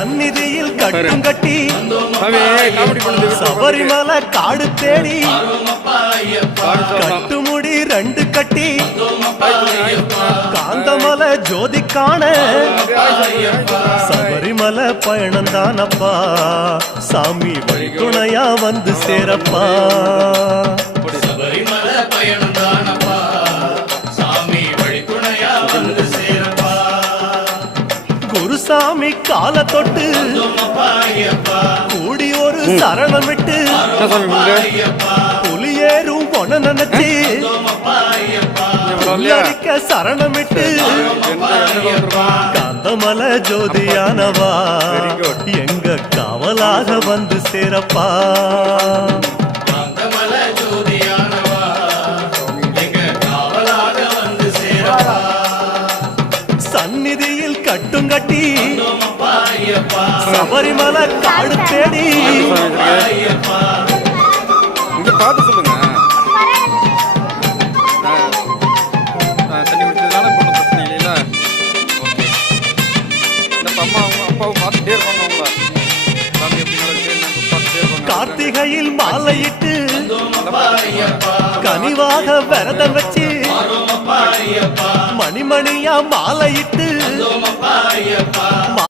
சந்நிதியில் கட்டும் கட்டி சபரிமலை காடு தேடி கட்டுமுடி 2 கட்டி காந்தமலை ஜோதி காண சபரிமலை பயணம் தானப்பா சாமி வழித்துணையா வந்து சேரப்பா. சபரிமலை பயணம் தானப்பா சாமி வழித்துணையா வந்து சேரப்பா. குருசாமி கால தொட்டு கூடி ஒரு சரணம் விட்டு புலியேறும் பொண்ண நினைச்சு சரணம் விட்டு காந்தமலை ஜோதியானவா எங்க காவலாக வந்து சேரப்பா. காந்தமலை ஜோதியானவா எங்க காவலாக வந்து சேரப்பா. சந்நிதியில் கட்டும் கட்டி சபரிமலை காடு தேடி பார்த்து சொல்லுங்க. தண்ணி குடிச்சதுனால ஒன்றும் பிரச்சனை இல்லைல்ல. ஓகே. இந்த அம்மா அப்பாவும் பார்த்துட்டே இருப்பாங்க. அவங்கள சாமி எப்படி நடக்குது பார்த்துட்டே இருப்பாங்க. கார்த்திகையில் மாலையிட்டு கனிவாக விரதம் வச்சு மணிமணியா மாலையிட்டு